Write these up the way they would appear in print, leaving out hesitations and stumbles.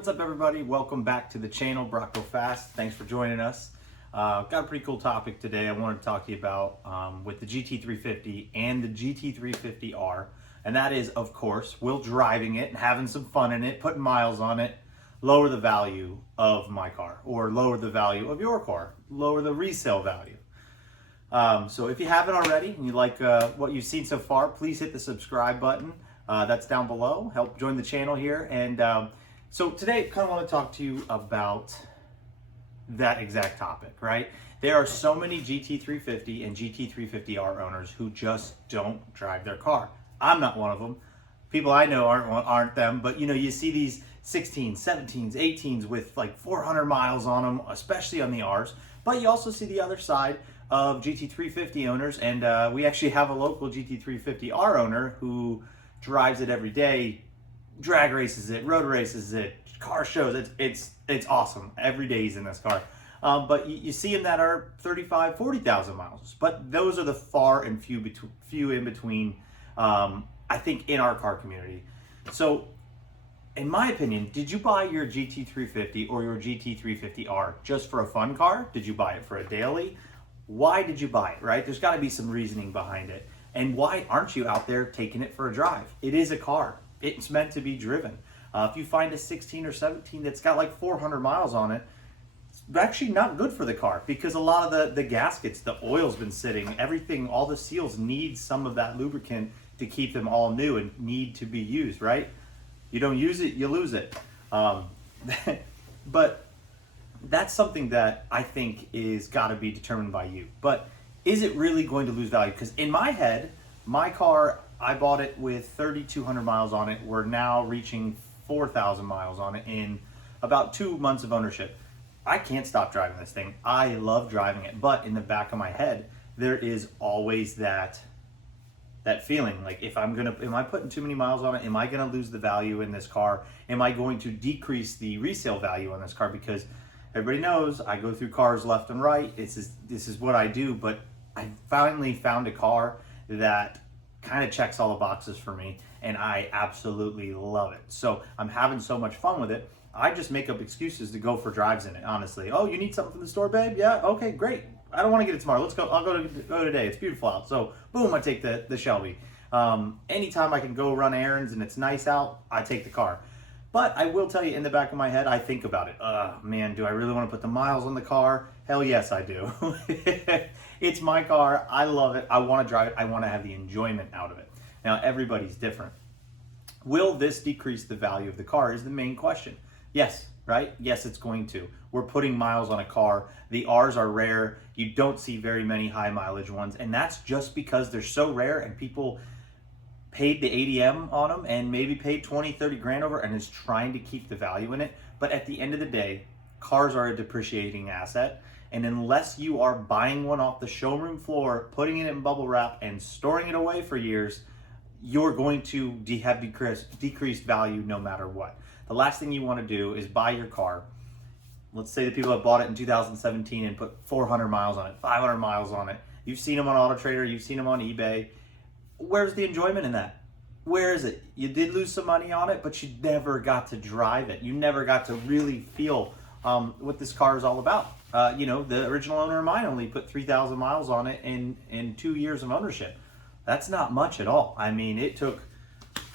what's up everybody? Welcome back to the channel, Brock Go Fast. Thanks for joining us. Got a pretty cool topic today I wanted to talk to you about with the GT350 and the GT350R. And that is, of course, will driving it and having some fun in it, putting miles on it, lower the value of my car or lower the value of your car, lower the resale value. So if you haven't already and you like what you've seen so far, please hit the subscribe button. That's down below. Help join the channel here. And so today I kind of want to talk to you about that exact topic, right? There are so many GT350 and GT350R owners who just don't drive their car. I'm not one of them. People I know aren't them, but you know, you see these 16s, 17s, 18s with like 400 miles on them, especially on the Rs. But you also see the other side of GT350 owners, and we actually have a local GT350R owner who drives it every day, drag races it, road races it, car shows. It's awesome. Every day he's in this car. But you see them that are 35, 40,000 miles. But those are the far and few in between, I think, in our car community. So in my opinion, did you buy your GT350 or your GT350R just for a fun car? Did you buy it for a daily? Why did you buy it, right? There's got to be some reasoning behind it. And why aren't you out there taking it for a drive? It is a car. It's meant to be driven. If you find a 16 or 17 that's got like 400 miles on it, it's actually not good for the car because a lot of the gaskets, the oil's been sitting, everything, all the seals need some of that lubricant to keep them all new and need to be used, right? You don't use it, you lose it. But that's something that I think is got to be determined by you. But is it really going to lose value? Because in my head, my car, I bought it with 3,200 miles on it. We're now reaching 4,000 miles on it in about 2 months of ownership. I can't stop driving this thing. I love driving it. But in the back of my head, there is always that feeling like, am I putting too many miles on it? Am I going to lose the value in this car? Am I going to decrease the resale value on this car? Because everybody knows I go through cars left and right. This is what I do. But I finally found a car that kind of checks all the boxes for me, and I absolutely love it. So I'm having so much fun with it. I just make up excuses to go for drives in it, honestly. Oh, you need something from the store, babe? Yeah, okay, great. I don't want to get it tomorrow. Let's go. I'll go today. It's beautiful out. So boom, I take the Shelby. Anytime I can go run errands and it's nice out, I take the car. But I will tell you, in the back of my head, I think about it. Man, do I really want to put the miles on the car? Hell yes, I do. It's my car. I love it. I want to drive it. I want to have the enjoyment out of it. Now, everybody's different. Will this decrease the value of the car is the main question. Yes, right? Yes, it's going to. We're putting miles on a car. The Rs are rare. You don't see very many high mileage ones. And that's just because they're so rare and people paid the ADM on them and maybe paid 20, 30 grand over and is trying to keep the value in it. But at the end of the day, cars are a depreciating asset. And unless you are buying one off the showroom floor, putting it in bubble wrap and storing it away for years, you're going to have decreased value no matter what. The last thing you want to do is buy your car. Let's say the people that bought it in 2017 and put 400 miles on it, 500 miles on it. You've seen them on AutoTrader, you've seen them on eBay. Where's the enjoyment in that? Where is it? You did lose some money on it, but you never got to drive it. You never got to really feel what this car is all about. You know, the original owner of mine only put 3,000 miles on it in 2 years of ownership. That's not much at all. I mean, it took,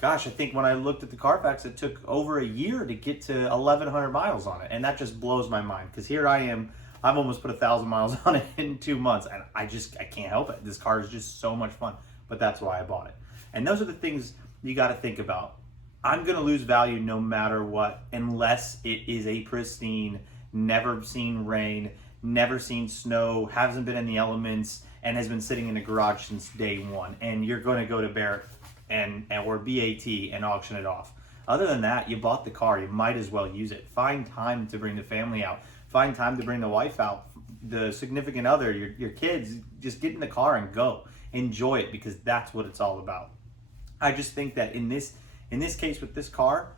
gosh, I think when I looked at the Carfax, it took over a year to get to 1,100 miles on it. And that just blows my mind because here I am, I've almost put 1,000 miles on it in 2 months. And I can't help it. This car is just so much fun. But that's why I bought it. And those are the things you got to think about. I'm going to lose value no matter what, unless it is a pristine, never seen rain, never seen snow, hasn't been in the elements, and has been sitting in the garage since day one. And you're going to go to Barrett or BAT and auction it off. Other than that, you bought the car. You might as well use it. Find time to bring the family out. Find time to bring the wife out, the significant other, your kids. Just get in the car and go. Enjoy it because that's what it's all about. I just think that in this case with this car,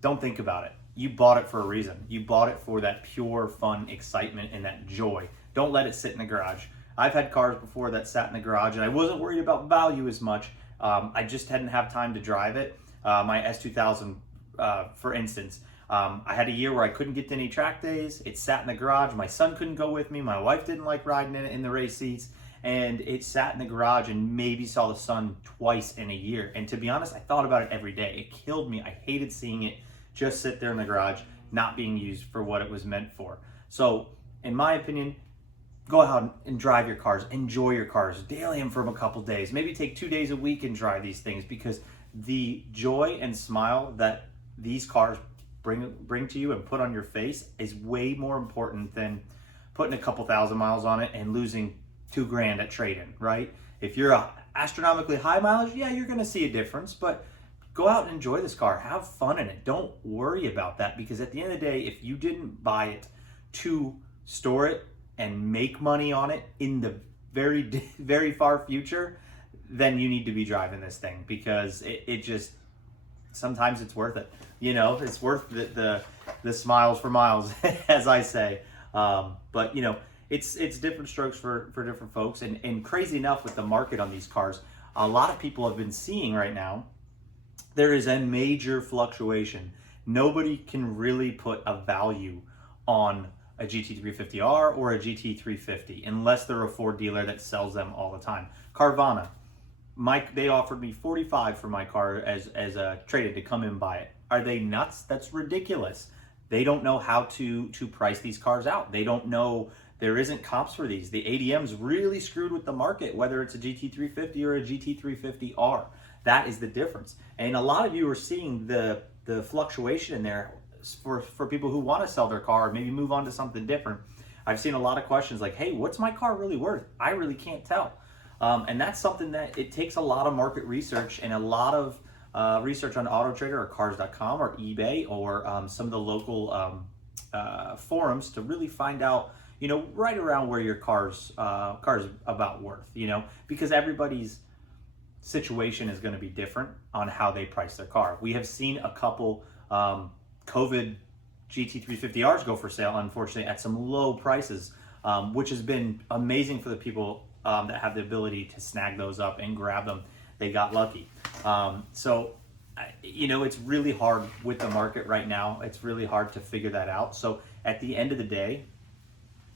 don't think about it. You bought it for a reason. You bought it for that pure fun, excitement, and that joy. Don't let it sit in the garage. I've had cars before that sat in the garage and I wasn't worried about value as much. I just hadn't had time to drive it. My S2000, for instance, I had a year where I couldn't get to any track days. It sat in the garage. My son couldn't go with me. My wife didn't like riding in it in the race seats. And it sat in the garage and maybe saw the sun twice in a year. And to be honest, I thought about it every day. It killed me. I hated seeing it just sit there in the garage, not being used for what it was meant for. So in my opinion, go out and drive your cars, enjoy your cars, daily them for a couple days, maybe take 2 days a week and drive these things, because the joy and smile that these cars bring to you and put on your face is way more important than putting a couple thousand miles on it and losing $2,000 at trade-in, right? If you're a astronomically high mileage, yeah, you're gonna see a difference, but go out and enjoy this car, have fun in it. Don't worry about that, because at the end of the day, if you didn't buy it to store it and make money on it in the very far future, then you need to be driving this thing, because it just, sometimes it's worth it. You know, it's worth the smiles for miles, as I say. But you know, it's different strokes for different folks. And crazy enough, with the market on these cars, a lot of people have been seeing right now, there is a major fluctuation. Nobody can really put a value on a GT350R or a GT350 unless they're a Ford dealer that sells them all the time. Carvana, they offered me $45 for my car as a trade-in to come in and buy it. Are they nuts? That's ridiculous. They don't know how to price these cars out. They don't know, there isn't comps for these. The ADM's really screwed with the market, whether it's a GT350 or a GT350R. That is the difference. And a lot of you are seeing the fluctuation in there for people who want to sell their car or maybe move on to something different. I've seen a lot of questions like, hey, what's my car really worth? I really can't tell. And that's something that it takes a lot of market research and a lot of research on AutoTrader or Cars.com or eBay or some of the local forums to really find out, you know, right around where your car's about worth, you know, because everybody's situation is going to be different on how they price their car. We have seen a couple COVID GT350Rs go for sale, unfortunately, at some low prices, which has been amazing for the people that have the ability to snag those up and grab them. They got lucky. So, you know, it's really hard with the market right now. It's really hard to figure that out. So at the end of the day,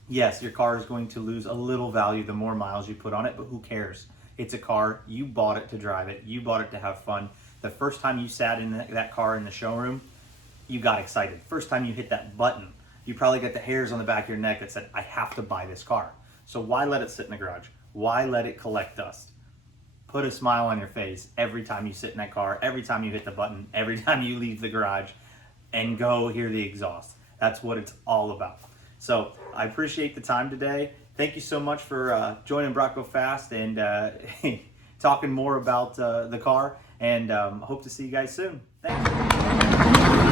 yes, your car is going to lose a little value the more miles you put on it, but who cares? It's a car. You bought it to drive it. You bought it to have fun. The first time you sat in that car in the showroom, you got excited. First time you hit that button, you probably got the hairs on the back of your neck that said, I have to buy this car. So why let it sit in the garage? Why let it collect dust? Put a smile on your face every time you sit in that car, every time you hit the button, every time you leave the garage, and go hear the exhaust. That's what it's all about. So I appreciate the time today. Thank you so much for joining Bronco Fast and talking more about the car, and hope to see you guys soon. Thanks.